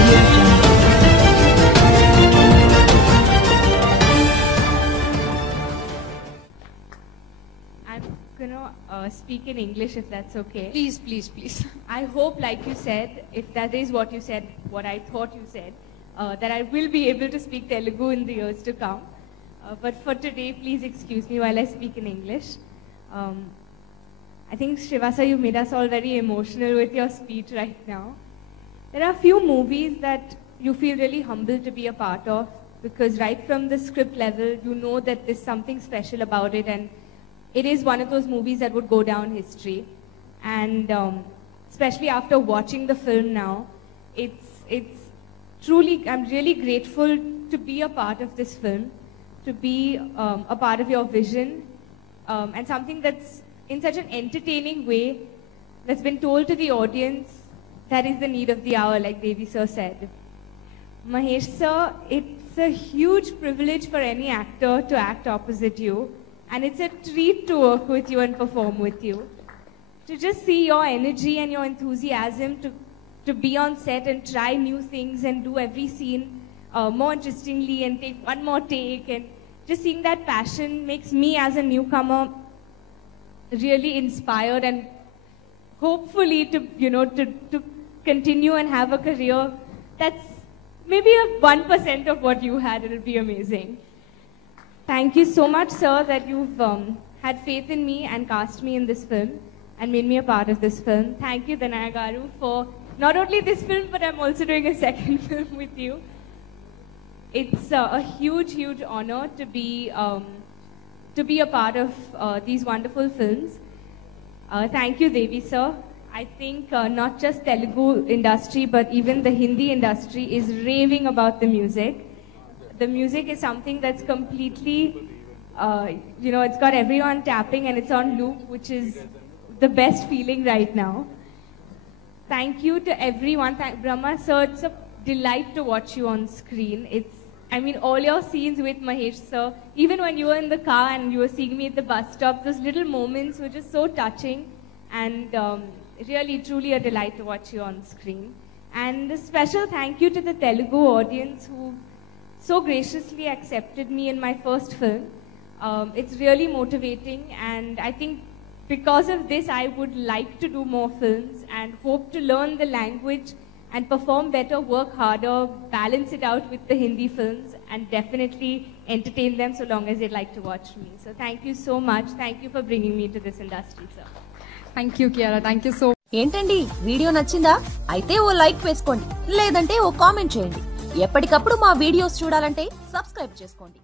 Audio Jungle. I'm gonna speak in English if that's okay. Please, please, please. I hope, like you said, if that is what you said, what I thought you said, that I will be able to speak Telugu in the years to come. But for today, please excuse me while I speak in English. I think, Shrivasa, you made us all very emotional with your speech right now. There are a few movies that you feel really humbled to be a part of, because right from the script level, you know that there's something special about it, and it is one of those movies that would go down history. And especially after watching the film now, it's truly, I'm really grateful to be a part of this film, to be a part of your vision, and something that's in such an entertaining way that's been told to the audience. That is the need of the hour, like Devi sir said. Mahesh sir, it's a huge privilege for any actor to act opposite you, and it's a treat to work with you and perform with you. To just see your energy and your enthusiasm to be on set and try new things and do every scene more interestingly and take one more take, and just seeing that passion makes me as a newcomer really inspired, and hopefully to continue and have a career that's maybe a 1% of what you had. It'll be amazing. Thank you so much, sir, that you've had faith in me and cast me in this film and made me a part of this film. Thank you, Danaya Garu, for not only this film, but I'm also doing a second film with you. It's a huge, huge honor to be a part of these wonderful films. Thank you, Devi sir. I think not just Telugu industry, but even the Hindi industry is raving about the music. The music is something that's completely, it's got everyone tapping and it's on loop, which is the best feeling right now. Thank you to everyone. Brahma sir, it's a delight to watch you on screen. All your scenes with Mahesh sir, even when you were in the car and you were seeing me at the bus stop, those little moments were just so touching, and really, truly a delight to watch you on screen. And a special thank you to the Telugu audience who so graciously accepted me in my first film. It's really motivating, and I think because of this, I would like to do more films and hope to learn the language and perform better, work harder, balance it out with the Hindi films, and definitely entertain them so long as they'd like to watch me. So thank you so much. Thank you for bringing me to this industry, sir. Thank you, Kiara. Thank you so much. ఏంటండి video నచ్చిందా? అయితే ఓ like వేసుకోండి, లేదంటే ఓ comment చేయండి. ఎప్పటికప్పుడు మా videos చూడాలంటే subscribe చేసుకోండి.